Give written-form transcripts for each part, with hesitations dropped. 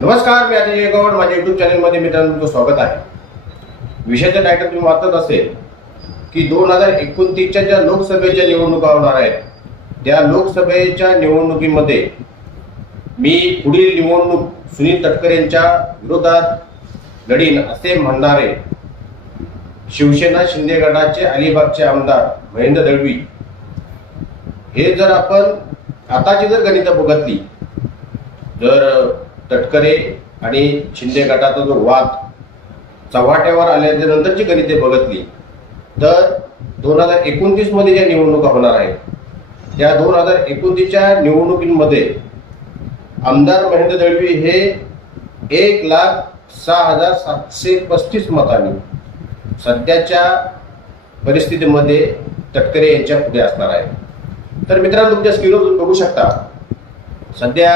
नमस्कार, मी अजय गौड. माझ्या युट्यूब चॅनलमध्ये मित्रांनो तुमचं स्वागत आहे. विषयाचं टायटल तुम्ही वाचत असेल की 2029च्या ज्या लोकसभेच्या निवडणुका होणार आहेत त्या लोकसभेच्या निवडणुकीमध्ये मी पुढील निवडणूक सुनील तटकरे यांच्या विरोधात लढीन असे म्हणणारे शिवसेना शिंदे गटाचे अलिबागचे आमदार महेंद्र दळवी हे जर आपण आताची जर गणितं बघितली, जर तटकरे आणि शिंदे गटाचा जो वाद चव्हाट्यावर आल्याच्या नंतरची गणिते बघितली तर 2029 मध्ये ज्या निवडणुका होणार आहेत त्या 2029च्या निवडणुकीमध्ये आमदार महेंद्र दळवी हे 1,06,735 मतांनी सध्याच्या परिस्थितीमध्ये तटकरे यांच्या पुढे असणार आहे. तर मित्रांनो, तुमच्या स्क्रीनवर बघू शकता सध्या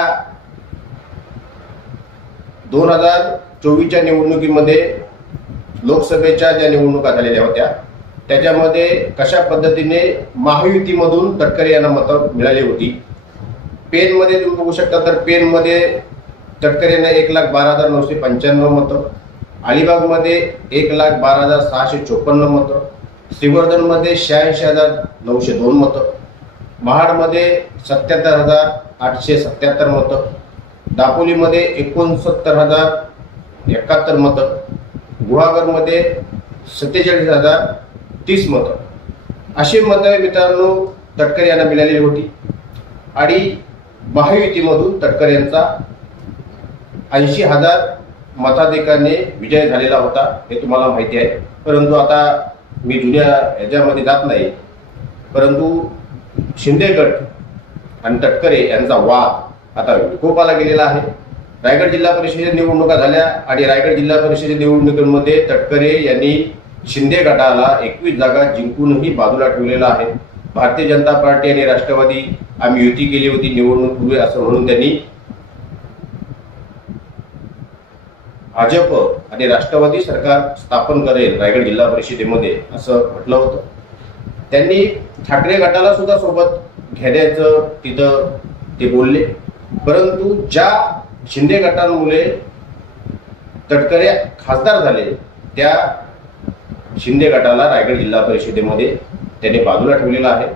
2024च्या निवडणुकीमध्ये लोकसभेच्या ज्या निवडणुका झालेल्या होत्या त्याच्यामध्ये कशा पद्धतीने महायुतीमधून तटकरे यांना मतं मिळाली होती. पेनमध्ये तुम्ही बघू शकता तर पेनमध्ये तटकरे यांना 1,12,995 मतं, अलिबागमध्ये 1,12,654 मतं, श्रीवर्धनमध्ये 86,902 मतं, महाडमध्ये 77,877 मतं, दापोलीमध्ये 69,071 मतं, गुहागरमध्ये 47,030 मतं अशी मतं मित्रांनो तटकरे यांना मिळालेली होती. आणि महायुतीमधून तटकरे यांचा 80,000 मताधिकाने विजय झालेला होता हे तुम्हाला माहिती आहे. परंतु आता मी जुन्या ह्याच्यामध्ये जात नाही, परंतु शिंदे गट आणि तटकरे यांचा वाद आता विकोपाला गेलेला आहे. रायगड जिल्हा परिषदेच्या निवडणुका झाल्या आणि रायगड जिल्हा परिषदेच्या निवडणुकीमध्ये तटकरे यांनी शिंदे गटाला 21 जागा जिंकूनही बाजूला ठेवलेला आहे. भारतीय जनता पार्टी आणि राष्ट्रवादी आम्ही युती केली होती निवडणूक पूर्वी असं म्हणून त्यांनी भाजप आणि राष्ट्रवादी सरकार स्थापन करेल रायगड जिल्हा परिषदेमध्ये असं म्हटलं होतं. त्यांनी ठाकरे गटाला सुद्धा सोबत घेण्याचं तिथं ते बोलले, परंतु ज्या शिंदे गटांमुळे तटकरे खासदार झाले त्या शिंदे गटाला रायगड जिल्हा परिषदेमध्ये त्याने बाजूला ठेवलेला आहे.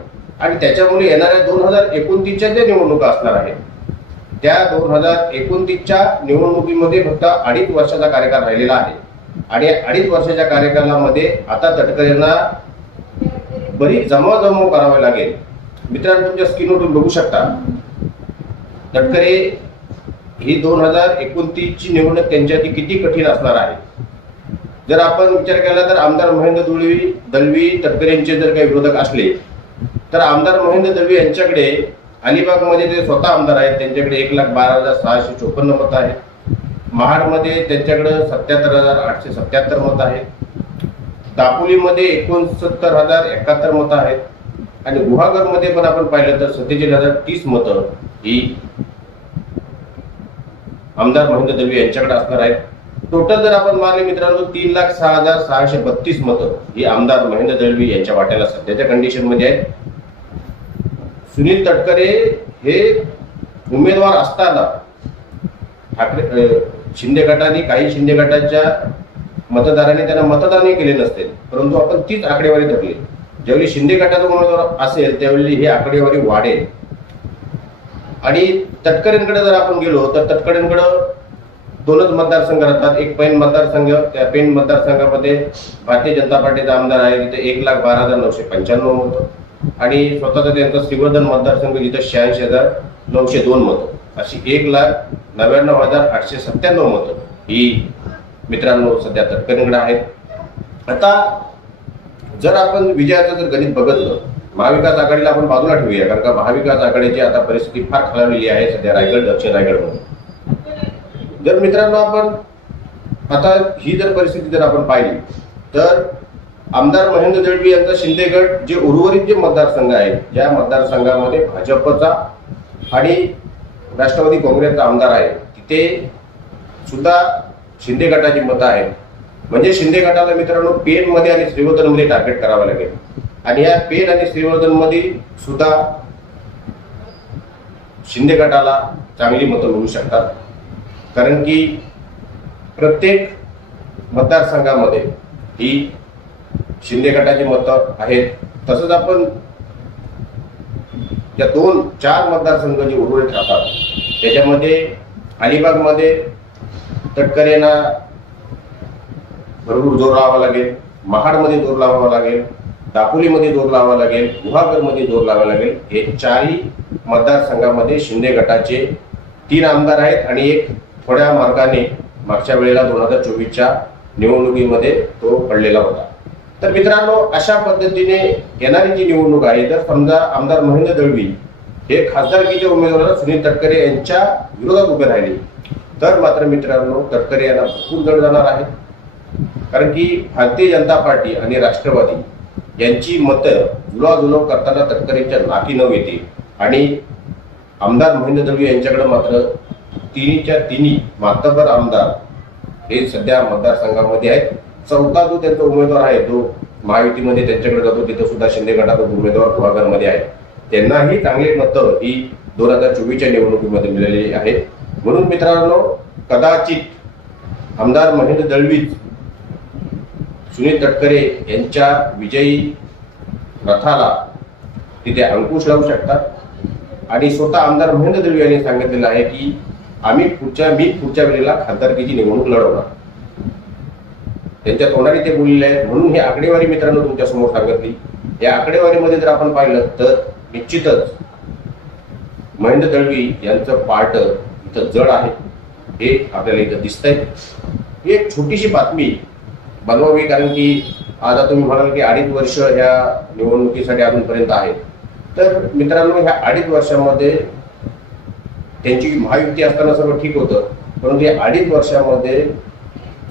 आणि त्याच्यामुळे येणाऱ्या 2029च्या ज्या निवडणुका असणार आहेत त्या 2029च्या निवडणुकीमध्ये फक्त 2.5 वर्षाचा कार्यकाळ राहिलेला आहे. आणि 2.5 वर्षाच्या कार्यकालामध्ये आता तटकरेंना बरीच जमवाजमव करावी लागेल. मित्रांनो, तुमच्या स्क्रीनवर बघू शकता तटकरे ही 2029ची निवडणूक त्यांच्यासाठी किती कठीण असणार आहे. जर आपण विचार केला तर आमदार महेंद्र दळवी तटकरेंचे जर काही विरोधक असले तर आमदार महेंद्र दळवी यांच्याकडे अलिबागमध्ये जे स्वतः आमदार आहेत त्यांच्याकडे 1,12,654 मतं आहेत, महाडमध्ये त्यांच्याकडे 77,877 मतं आहेत, दापोलीमध्ये 69,071 मतं आहेत आणि गुहागरमध्ये पण आपण पाहिलं तर 47,030 मतं ही आमदार महेंद्र दळवी यांच्याकडे असणार आहेत. टोटल जर आपण मानले मित्रांनो 3,06,632 मतं ही आमदार महेंद्र दळवी यांच्या वाट्याला सध्याच्या कंडिशन मध्ये आहेत. सुनील तटकरे हे उमेदवार असताना ठाकरे शिंदे गटाने काही शिंदे गटाच्या मतदारांनी त्यांना मतदानही केले नसते, परंतु आपण तीच आकडेवारी धरली. ज्यावेळी शिंदे गटाचा उमेदवार असेल त्यावेळी ही आकडेवारी वाढेल. आणि तटकरेंकडे जर आपण गेलो तर तटकरेंकडे 2च मतदारसंघ राहतात. एक पेन मतदारसंघ, त्या पेन मतदारसंघामध्ये भारतीय जनता पार्टीचा आमदार आहे तिथे 1,12,995 मतं आणि स्वतःचा त्यांचा श्रीवर्धन मतदारसंघ जिथे 86,902 मतं अशी 1,99,897 मतं ही मित्रांनो सध्या तटकरेंकडे आहेत. आता जर आपण विजयाचं जर गणित बघितलं, महाविकास आघाडीला आपण बाजूला ठेवूया, कारण का महाविकास आघाडीची आता परिस्थिती फार खालावलेली आहे सध्या रायगड दक्षिण रायगडमध्ये. जर मित्रांनो आपण आता ही जर परिस्थिती जर आपण पाहिली तर आमदार महेंद्र दळवी यांचा शिंदे गट जे उर्वरित जे मतदारसंघ आहेत ज्या मतदारसंघामध्ये भाजपचा आणि राष्ट्रवादी काँग्रेसचा आमदार आहे तिथे सुद्धा शिंदे गटाची मतं आहेत. म्हणजे शिंदे गटाला मित्रांनो पेनमध्ये आणि श्रीवर्धनमध्ये टार्गेट करावं लागेल. आणि या पेन आणि श्रीवर्धनमध्ये सुद्धा शिंदे गटाला चांगली मतं मिळू शकतात. कारण की प्रत्येक मतदारसंघामध्ये ही शिंदे गटाची मतं आहेत. तसंच आपण ज्या 2-4 मतदारसंघ जे उर्वरित राहतात त्याच्यामध्ये अलिबागमध्ये तटकरे यांना भरपूर जोर लावावा लागेल, महाडमध्ये जोर लावावा लागेल, दापोलीमध्ये जोर लावावा लागेल, गुहागरमध्ये जोर लावावा लागेल. हे 4ही मतदारसंघामध्ये शिंदे गटाचे 3 आमदार आहेत आणि एक थोड्या मार्गाने मागच्या वेळेला 2024च्या निवडणुकीमध्ये तो पडलेला होता. तर मित्रांनो, अशा पद्धतीने येणारी जी निवडणूक आहे, जर समजा आमदार महेंद्र दळवी हे खासदारकीच्या उमेदवार सुनील तटकरे यांच्या विरोधात उभे राहिले तर मात्र मित्रांनो तटकरे यांना भरपूर जड जाणार आहे. कारण की भारतीय जनता पार्टी आणि राष्ट्रवादी यांची मतं जुळवाजुळव करताना तटकरेंच्या नाकी न येते आणि आमदार महेंद्र दळवी यांच्याकडे मात्र तिन्हीच्या तिन्ही मातब्बर आमदार हे सध्या मतदारसंघामध्ये आहेत. चौथा जो त्यांचा उमेदवार आहे तो महायुतीमध्ये त्यांच्याकडे जातो, तिथे सुद्धा शिंदे गटाचा उमेदवार गुहागरमध्ये आहे. त्यांनाही चांगली मतं ही 2024च्या निवडणुकीमध्ये मिळालेली आहेत. म्हणून मित्रांनो, कदाचित आमदार महेंद्र दळवीच सुनील तटकरे यांच्या विजयी रथाला तिथे अंकुश लावू शकतात आणि स्वतः आमदार महेंद्र दळवी यांनी सांगितलेलं आहे की मी पुढच्या वेळेला खासदारकीची निवडणूक लढवणार. त्यांच्या तोंडाने ते बोललेले आहेत. म्हणून ही आकडेवारी मित्रांनो तुमच्या समोर सांगितली. या आकडेवारीमध्ये जर आपण पाहिलं तर निश्चितच महेंद्र दळवी यांचं पार्ट इथं जड आहे हे आपल्याला इथं दिसतंय. ही एक छोटीशी बातमी बनवावी, कारण की आता तुम्ही म्हणाल की 2.5 वर्ष ह्या निवडणुकीसाठी अजूनपर्यंत आहेत. तर मित्रांनो, ह्या 2.5 वर्षामध्ये त्यांची महायुती असताना सगळं ठीक होतं, परंतु या 2.5 वर्षामध्ये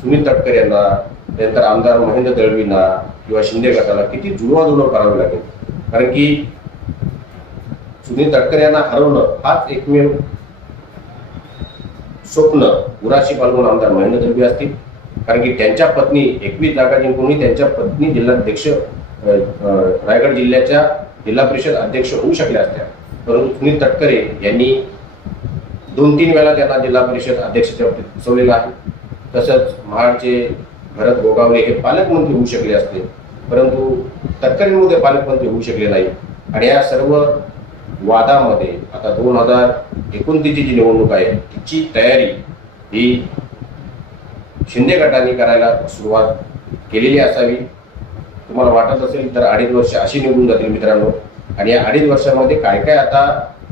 सुनील तटकरे यांना, नंतर आमदार महेंद्र दळवींना किंवा शिंदे गटाला किती जुळवाजुळव करावी लागेल. कारण की सुनील तटकरे यांना हरवणं हाच एकमेव स्वप्न उराशी पालवून आमदार महेंद्र दळवी असतील. कारण की त्यांच्या पत्नी 21 जागा जिंकूनही त्यांच्या पत्नी जिल्हाध्यक्ष रायगड जिल्ह्याच्या जिल्हा परिषद अध्यक्ष होऊ शकल्या असत्या, परंतु सुनील तटकरे यांनी 2-3 वेळा त्यांना जिल्हा परिषद अध्यक्षाच्या बाबतीत फसवलेलं आहे. तसंच महाडचे भरत गोगावले हे पालकमंत्री होऊ शकले असते, परंतु तटकरेंमध्ये पालकमंत्री होऊ शकले नाही. आणि या सर्व वादामध्ये आता 2029ची जी निवडणूक आहे तिची तयारी ही शिंदे गटाने करायला सुरुवात केलेली असावी. तुम्हाला वाटत असेल तर 2.5 वर्ष अशी निवडून जातील मित्रांनो. आणि या 2.5 वर्षामध्ये काय काय आता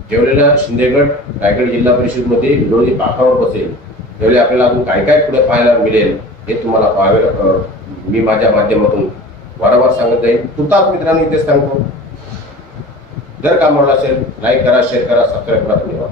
जेवढेला शिंदेगड रायगड जिल्हा परिषदमध्ये विरोधी पाखावर बसेल त्यावेळी आपल्याला अजून काय काय पुढे पाहायला मिळेल हे तुम्हाला पाहावे मी माझ्या माध्यमातून वारंवार सांगत जाईल. तुर्तास मित्रांनो इथेच सांगतो, जर काम आवडलं असेल लाईक करा, शेअर करा, सबस्क्राईब करा. धन्यवाद.